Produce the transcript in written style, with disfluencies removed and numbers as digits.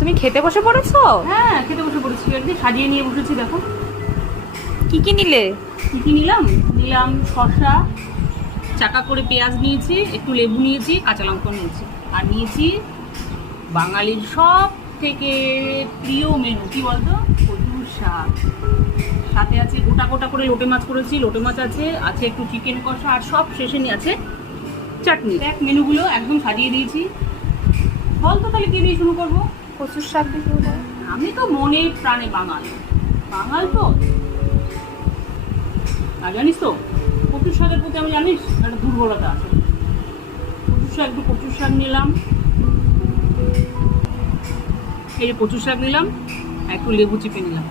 তুমি খেতে বসে পড়েছো? হ্যাঁ, খেতে বসে পড়েছি, একদিন সাজিয়ে নিয়ে বসেছি। দেখো কি কি নিলে? কি কি নিলাম। নিলাম শসা, চাকা করে পেঁয়াজ নিয়েছি, একটু লেবু নিয়েছি, কাঁচা লঙ্কা নিয়েছি, আর নিয়েছি বাঙালির সব থেকে প্রিয় মেনু, কি বলতো, কচুর শাক। সাথে আছে গোটা গোটা করে লোটে মাছ করেছি, লোটে মাছ আছে, আছে একটু চিকেন কষা, আর সব শেষে নিয়ে আছে চাটনি। দেখ মেনুগুলো একদম সাজিয়ে দিয়েছি। বল তো তাহলে কি দিয়ে শুরু করবো? কচুর শাক দিয়ে শুরু করো। আমি তো মনে প্রাণে বাঙাল, বাঙাল তো। আর জানিস তো কচুর শাকের প্রতি আমি জানিস একটা দুর্বলতা আছে। একটু কচুর শাক নিলাম, এই যে কচুর শাক নিলাম, আর একটু লেবু চিপে নিলাম।